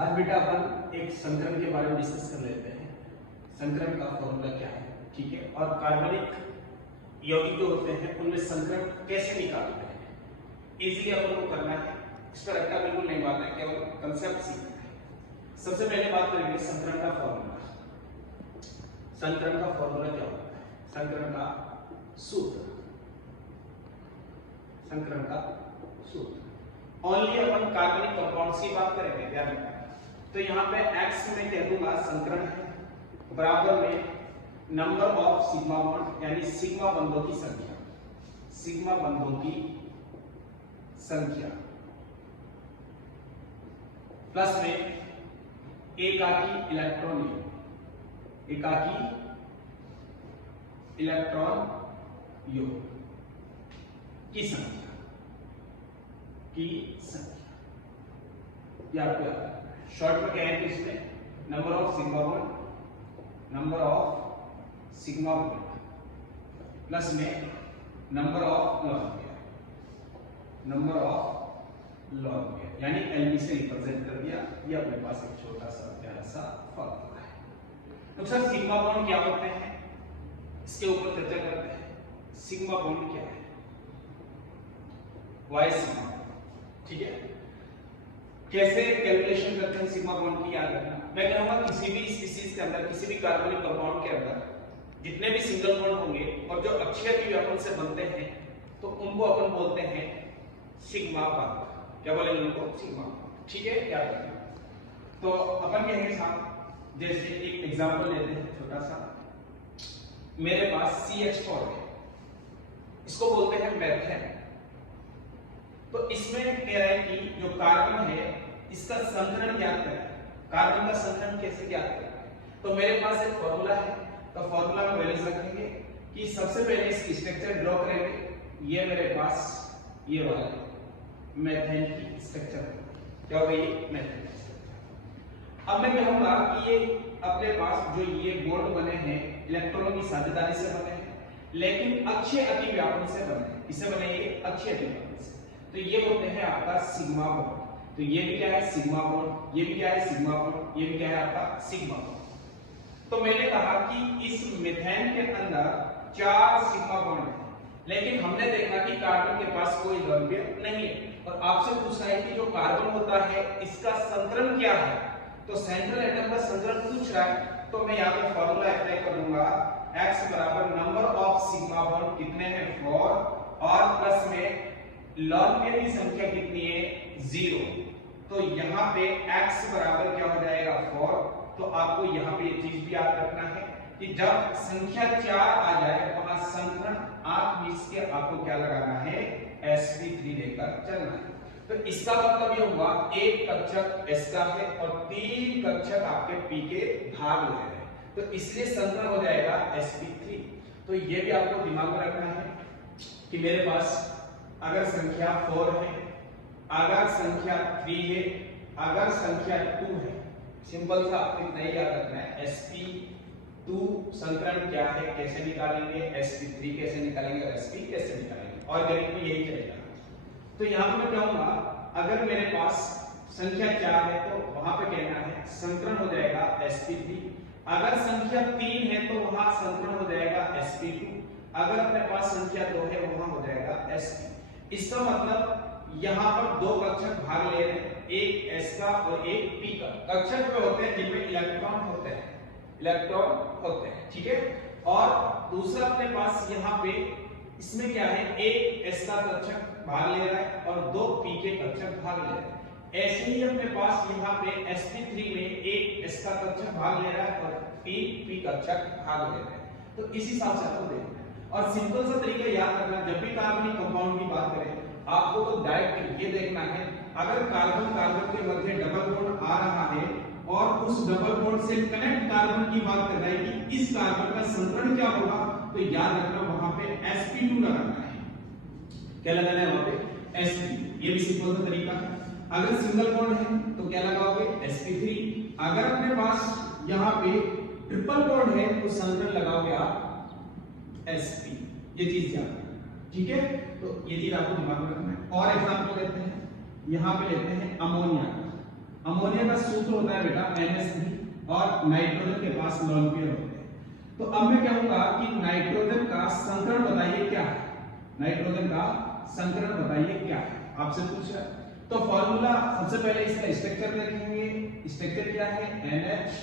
आज बेटा अपन एक संक्रमण के बारे में डिस्कस कर लेते हैं। संक्रमण का फॉर्मूला क्या है, ठीक है, और कार्बनिक यौगिक जो होते हैं उनमें संक्रमण कैसे निकालते हैं, इजीली अपन को करना है। इस पर रट्टा बिल्कुल नहीं मारना है, केवल कंसेप्ट सीखना है। सबसे पहले बात करेंगे संक्रमण का फॉर्मूला। संक्रमण का फॉर्मूला क्या होता है? संक्रमण का सूत्र। संक्रमण का सूत्र ओनली अपन कार्बनिक कंपाउंड्स की बात करेंगे, ध्यान रखना। तो यहाँ पे x में कह दूंगा संक्रमण है, बराबर में नंबर ऑफ सिग्मा बॉन्ड यानी सिग्मा बंधों की संख्या, सिग्मा बंधों की संख्या प्लस में एकाकी इलेक्ट्रॉन योग, एकाकी इलेक्ट्रॉन योग की संख्या, की संख्या। ये आपको याद रखना है। शॉर्ट में क्या है कि इसमें number of sigma bond, number of sigma bond plus में number of lone pair, number of lone pair यानी एलबी से रिप्रेजेंट कर दिया। ये अपने पास एक छोटा सा प्यारा सा फॉर्मूला है। तो सर सिग्मा बॉन्ड क्या होते हैं, इसके ऊपर चर्चा करते हैं। सिग्मा बॉन्ड क्या है? वाई सिग्मा, ठीक है। कैसे कैलकुलेशन करते हैं सिग्मा बॉन्ड की, याद रखना। मैं कहूंगा किसी भी स्पीशीज के अंदर, किसी भी कार्बनिक कंपाउंड के अंदर जितने भी सिंगल बॉन्ड होंगे और जो अक्षय द्विव्यापन से बनते हैं तो उनको अपन बोलते हैं सिग्मा बॉन्ड। क्या बोलेंगे उनको? सिग्मा बॉन्ड, ठीक है, याद रखना। तो अपन कहेंगे साहब, जैसे एक एग्जांपल लेते हैं छोटा सा। मेरे पास CH4 है, इसको बोलते हैं मेथेन। तो इसमें कह रहे हैं कि जो कार्बन है इसका संकरण ज्ञात करें। कार्बन का संकरण कैसे ज्ञात करें? तो मेरे पास एक फॉर्मूला है, तो फॉर्मूला में वैल्यूज रखेंगे कि सबसे पहले इसकी स्ट्रक्चर ड्रॉ करेंगे। ये मेरे पास ये वाला मेथेन की स्ट्रक्चर, क्या हो गई? मेथेन की स्ट्रक्चर। अब मैं कहूंगा कि ये अपने पास जो ये बॉन्ड बने हैं इलेक्ट्रॉनों की साझेदारी से बने हैं, लेकिन अक्षय अतिव्यापन से बने हैं। इससे बने ये अक्षय अतिव्यापन से। तो ये बोलते हैं आपका सिग्मा बॉन्ड। तो ये भी क्या है? Sigma bond. ये भी क्या है? Sigma bond. ये भी क्या है? आपका सिग्मा बॉन्ड। तो मैंने कहा कि इस मीथेन के अंदर 4 सिग्मा बॉन्ड है, लेकिन हमने देखा कि कार्बन के पास कोई लोन पेयर नहीं है। और आपसे पूछा है कि जो कार्बन होता है इसका संकरण क्या है, तो सेंट्रल एटम का संकरण पूछ रहा है। तो मैं यहाँ पे फॉर्मूला अप्लाई कर दूंगा, x बराबर नंबर ऑफ सिग्मा बॉन्ड कितने हैं? 4 और प्लस में लॉन पेयर की संख्या कितनी है? 0। तो यहाँ पे x बराबर क्या हो जाएगा? 4। तो आपको यहाँ पे ये चीज भी याद रखना है कि जब संख्या 4 आ जाए वहां संकरण 8 बीच के आपको क्या लगाना है? sp3 लेकर चलना है। तो इसका मतलब ये हुआ एक कक्षक s का है और 3 कक्षक आपके p के भाग ले रहे हैं, तो इसलिए संकरण हो जाएगा sp3। तो ये भी आपको दिमाग में रखना है कि मेरे पास अगर संख्या 4 है, अगर संख्या 3 है, अगर संख्या 2 है, सिंपल सा आपको इतना ही याद रखना है। sp2 संकरण क्या है, कैसे निकालेंगे, sp3 कैसे निकालेंगे और sp कैसे निकालेंगे, और गणित में यही चलेगा। तो यहाँ पे मैं कहूंगा अगर मेरे पास संख्या 4 है तो वहां पे कहना है संकरण हो जाएगा sp3। अगर संख्या 3 है तो वहां संकरण हो जाएगा sp2। अगर अपने पास संख्या 2 है वहां हो जाएगा sp। इसका मतलब यहाँ पर 2 कक्षक भाग ले रहे हैं, एक s का और एक p का। कक्षक वे होते हैं जिनमें इलेक्ट्रॉन होते हैं, इलेक्ट्रॉन होते हैं, ठीक है। और दूसरा अपने पास यहाँ पे इसमें क्या है? एक s का कक्षक भाग ले रहा है और 2 p के कक्षक भाग ले रहे हैं। ऐसे ही अपने पास यहाँ पे sp3 में एक s का कक्षक भाग ले रहा है और 3 p कक्षक भाग ले रहे हैं। तो इस हिसाब से आपको देखना है। और सिंपल सा तरीका याद रखना, जब भी कार्बनिक कंपाउंड की बात करें आपको तो डायरेक्ट ये देखना है, अगर कार्बन कार्बन के मध्य डबल बॉन्ड आ रहा है और उस डबल बॉन्ड से कनेक्ट कार्बन की बात कर रहा है कि इस कार्बन का संकरण क्या होगा, तो याद रखना वहां पे sp2 लगाना है। क्या लगाना है वहां पे? sp। ये भी सिंपल सा तरीका है। अगर सिंगल बॉन्ड है तो क्या लगाओगे? sp3। अगर अपने पास यहाँ पे ट्रिपल बॉन्ड है तो संकरण लगाओगे आप sp। ये चीज याद रखना, ठीक है। तो ये चीज आपको दिमाग में रखना है। और एग्जांपल लेते हैं, यहाँ पे लेते हैं अमोनिया का। अमोनिया का सूत्र होता है बेटा NH3 और नाइट्रोजन के पास लोन पेयर होते हैं। तो अब मैं कहूंगा कि नाइट्रोजन का संकरण बताइए क्या है, नाइट्रोजन का संकरण बताइए क्या है, आपसे पूछ रहा है। तो फॉर्मूला सबसे पहले इसका स्ट्रक्चर देखेंगे, स्ट्रक्चर क्या है NH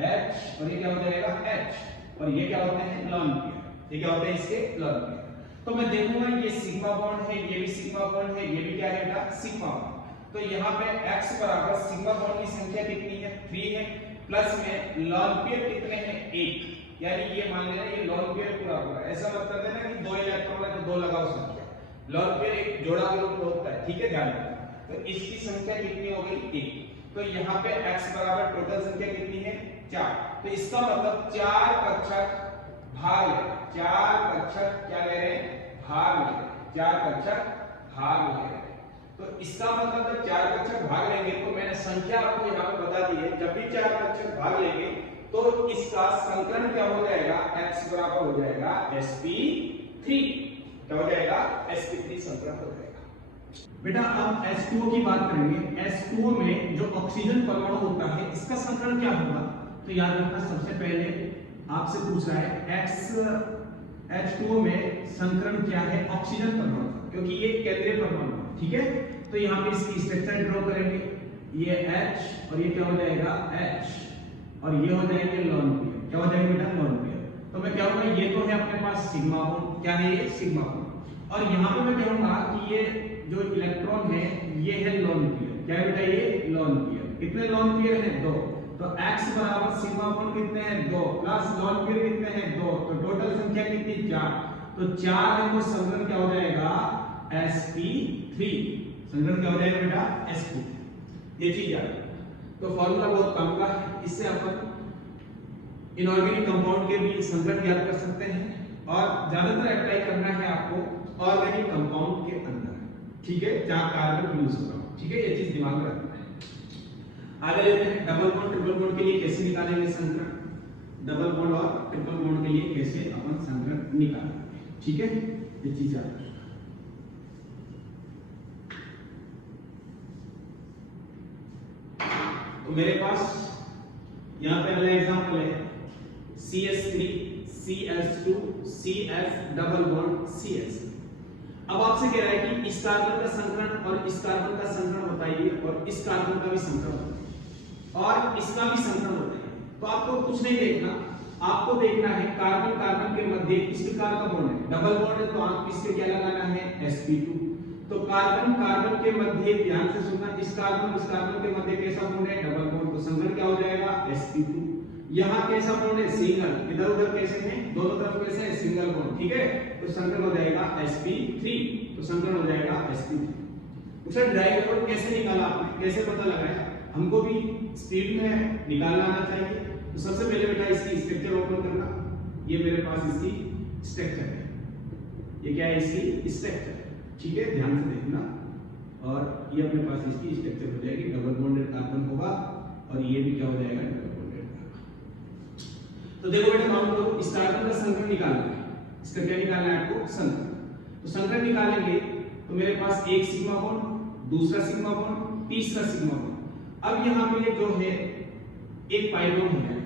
H और ये क्या हो जाएगा H और ये क्या होते हैं लोन पेयर, ये क्या होते हैं इसके लोन पेयर। तो मैं देखूंगा ये सिग्मा बॉन्ड है, ये भी सिग्मा बॉन्ड है, ये भी क्या है बेटा सिग्मा बॉन्ड। तो यहाँ पे x बराबर सिग्मा बॉन्ड की संख्या कितनी है 3 है, प्लस में लोन पेयर कितने हैं 1, यानी ये मान लेना ये लोन पेयर पूरा पूरा, ऐसा मत कर देना कि 2 इलेक्ट्रॉन है तो 2 लगाओ संख्या, लोन पेयर एक जोड़ा ग्रुप होता है, ठीक है ध्यान रखना। तो इसकी संख्या कितनी हो गई 1, तो यहाँ पे x बराबर टोटल संख्या कितनी है 4, तो इसका मतलब 4 कक्षक भाग ले, 4 कक्षक क्या ले रहे हैं भाग ले रहे हैं, 4 कक्षक भाग ले रहे हैं। तो इसका मतलब जब 4 कक्षक भाग लेंगे तो मैंने संख्या आपको यहाँ पे बता दी है, जब भी 4 कक्षक भाग लेंगे तो इसका संकलन क्या हो जाएगा x बराबर हो जाएगा sp3, क्या हो जाएगा sp3 संकलन हो जाएगा। बेटा अब H2O की बात करेंगे, H2O में जो ऑक्सीजन परमाणु होता है इसका संकलन क्या होगा, तो याद रखना सबसे पहले आपसे पूछ रहा है H2O में संकरण क्या है ऑक्सीजन परमाणु, क्योंकि ये केंद्रीय परमाणु है, ठीक है। तो यहाँ पे इसकी स्ट्रक्चर ड्रॉ करेंगे, ये H और ये क्या हो जाएगा H और ये हो जाएंगे लोन पेयर, क्या हो जाएंगे बेटा लोन पेयर। तो मैं कहूंगा ये तो है अपने पास सिग्मा बॉन्ड, क्या है ये सिग्मा बॉन्ड, और यहाँ पे मैं कहूंगा कि ये जो इलेक्ट्रॉन है ये है लोन पेयर, क्या है बेटा ये लोन पेयर। कितने लोन पेयर हैं 2, तो x बराबर सिग्मा बॉन्ड कितने हैं 2 प्लस लोन पेयर कितने हैं 2, तो टोटल संख्या कितनी 4, तो 4 है तो संकलन क्या हो जाएगा sp3, संकलन क्या हो जाएगा बेटा sp3, ये चीज याद रखना। तो फॉर्मूला बहुत काम का है, इससे अपन इनऑर्गेनिक कंपाउंड के भी संकलन ज्ञात कर सकते हैं और ज्यादातर अप्लाई करना है आपको ऑर्गेनिक कंपाउंड के अंदर, ठीक है, जहां कार्बन यूज होगा, ठीक है, ये चीज दिमाग में रखना है। आगे लेते हैं डबल बॉन्ड ट्रिपल बॉन्ड के लिए कैसे निकालेंगे संकरण, डबल बॉन्ड और ट्रिपल बॉन्ड के लिए कैसे अपन संकरण निकालेंगे, ठीक है, ये चीज याद रखना। तो मेरे पास यहाँ पे अगला एग्जांपल है CH3 CH2 CH double bond CH। अब आपसे कह रहा है कि इस कार्बन का संकरण और इस कार्बन का संकरण बताइए और इस कार्बन का भी संकरण बताइए और इसका भी संकरण बताइए। तो आपको कुछ नहीं देखना, आपको देखना है कार्बन कार्बन के मध्य किस प्रकार का बॉन्ड है, डबल बॉन्ड है तो आप इसके क्या लगाना है sp2। तो कार्बन कार्बन के मध्य, ध्यान से सुनना, इस कार्बन के मध्य कैसा बॉन्ड है डबल बॉन्ड, तो संकरण क्या हो जाएगा sp2। यहाँ कैसा बॉन्ड है सिंगल, इधर उधर कैसे हैं दोनों तरफ कैसे है सिंगल बॉन्ड, ठीक है, तो संकरण हो जाएगा sp3, तो संकरण हो जाएगा sp3। उसे ड्राई करो कैसे निकाला आपने, कैसे पता लगाया, हमको भी स्पीड में निकालना आना चाहिए। तो सबसे पहले बेटा इसकी स्ट्रक्चर ओपन करना, ये मेरे पास इसकी स्ट्रक्चर है, ये क्या है इसकी स्ट्रक्चर, ठीक है, ध्यान से देखना, और ये अपने पास इसकी स्ट्रक्चर हो जाएगी, डबल बॉन्डेड कार्बन होगा और ये भी क्या हो जाएगा डबल बॉन्डेड कार्बन। तो देखो बेटा मान लो इस कार्बन का संकरण निकालना है, इसका क्या निकालना है आपको संकरण। तो संकरण निकालेंगे तो मेरे पास एक सिग्मा बॉन्ड, दूसरा सिग्मा बॉन्ड, तीसरा सिग्मा बॉन्ड। अब यहाँ पे जो है एक पाई बॉन्ड हो जाएगा,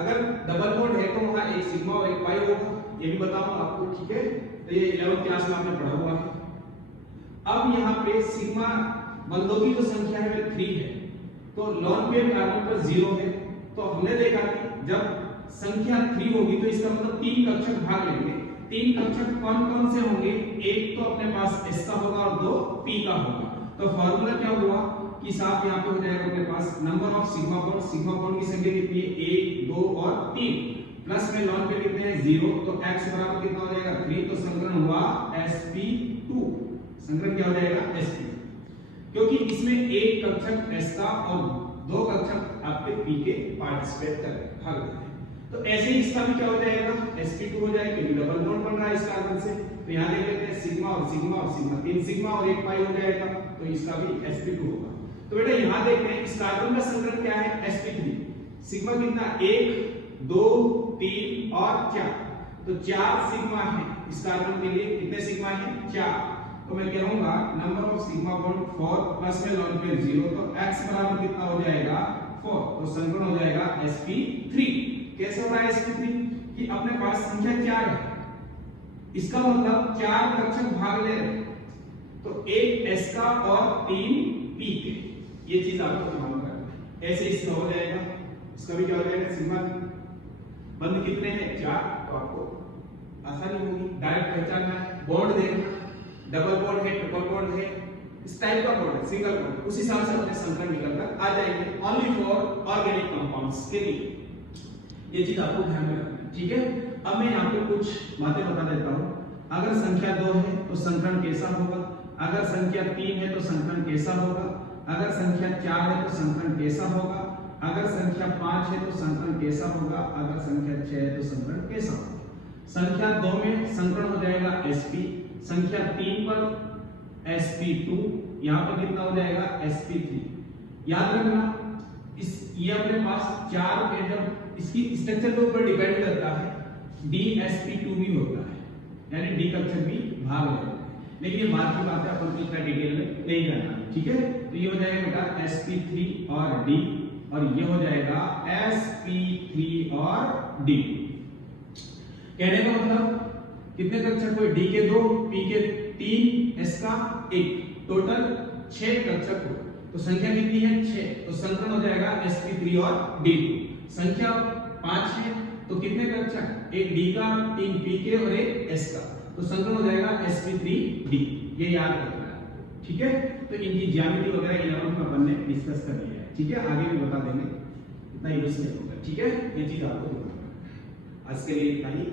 अगर डबल बॉन्ड है तो वहां एक सिग्मा और एक पाई होगा, ये भी बताऊंगा आपको, ठीक है, तो ये 11th क्लास में आपने पढ़ा हुआ है। अब यहाँ पे सिग्मा बंधों की जो संख्या है वो 3 है, तो लोन पेयर कार्बन पर 0 है, तो हमने देखा कि जब संख्या 3 होगी तो इसका मतलब 3 कक्षक भाग लेंगे। 3 कक्षक कौन कौन से होंगे, एक तो अपने पास s का होगा और 2 p का होगा। तो फार्मूला क्या हुआ कि साथ यहाँ पे हो जाएगा अपने पास नंबर ऑफ सिग्मा बॉन्ड की संख्या कितनी है 1 2 और 3, प्लस में लोन पेयर कितने हैं 0, तो x बराबर कितना हो जाएगा 3, तो संकरण हुआ sp2, संकरण क्या हो जाएगा sp, क्योंकि इसमें एक कक्षक s का और 2 कक्षक आपके p के पार्टिसिपेट कर भाग लेते हैं। तो ऐसे ही इसका भी क्या हो जाएगा sp2 हो जाएगा, क्योंकि डबल बॉन्ड बन रहा है इस कार्बन से। तो यहां देख लेते हैं सिग्मा और सिग्मा और सिग्मा, 3 सिग्मा और 1 पाई हो जाएगा, तो इसका भी sp2 होगा। तो बेटा यहां देखते हैं इस कार्बन का संकरण क्या है sp3, सिग्मा कितना 1 2 3 और 4, तो 4 सिग्मा है इस कार्बन के लिए, कितने सिग्मा है 4, तो मैं कहूंगा number of sigma bond 4 plus में लॉन पेयर 0, तो x बराबर कितना हो जाएगा 4, तो संकरण हो जाएगा sp3। कैसे हो रहा है sp3 कि अपने पास संख्या 4 है, इसका मतलब 4 कक्षक भाग ले रहे, तो एक s का और 3 p के, ये चीज आपको ध्यान रखना है। ऐसे इसका हो जाएगा, इसका भी क्या हो जाएगा सिग्मा बंद कितने हैं 4, तो आपको आसानी होगी डायरेक्ट पहचानना है। बॉन्ड देखना, डबल बॉन्ड है, ट्रिपल बॉन्ड है, इस टाइप का बॉन्ड है, सिंगल बॉन्ड, उस हिसाब से अपने संकरण निकल कर आ जाएंगे ओनली फॉर ऑर्गेनिक कंपाउंड्स के लिए। ये चीज आपको ध्यान में रखना है, ठीक है। अब मैं यहाँ पे कुछ बातें बता देता हूँ। अगर संख्या 2 है तो संकरण कैसा होगा, अगर संख्या 3 है तो संकरण कैसा होगा, अगर संख्या 4 है तो संकरण कैसा होगा, अगर संख्या 5 है तो संकरण कैसा होगा, अगर संख्या 6 है तो संकरण कैसा होगा। संख्या 2 में संकरण हो जाएगा sp, संख्या 3 पर sp2, यहाँ पर कितना हो जाएगा sp3। याद रखना इस ये अपने पास 4 एटम, इसकी स्ट्रक्चर के ऊपर डिपेंड करता है, dsp2 भी होता है, यानी d कक्षक भी भाग लेते हैं, लेकिन ये बाद की बात है, अपन को इतना डिटेल में नहीं जाना, ठीक है। तो ये हो जाएगा बेटा sp3 और d, और ये हो जाएगा sp3 और d। कहने का मतलब कितने कक्षक हुए, d के 2, p के 3, s का 1, टोटल 6 कक्षक हुए। तो संख्या कितनी है 6, तो संकरण हो जाएगा sp3 और d। संख्या 5 है तो कितने कक्षक, एक d का, 3 p के और एक s का, तो संकरण हो जाएगा sp3d। ये याद रखना है, ठीक है। तो इनकी ज्यामिति वगैरह 11th में अपन ने डिस्कस कर लिया है, ठीक है, आगे भी बता देंगे, इतना यूज नहीं होगा, ठीक है। ये चीज आपको ध्यान रखना है। आज के लिए इतना ही।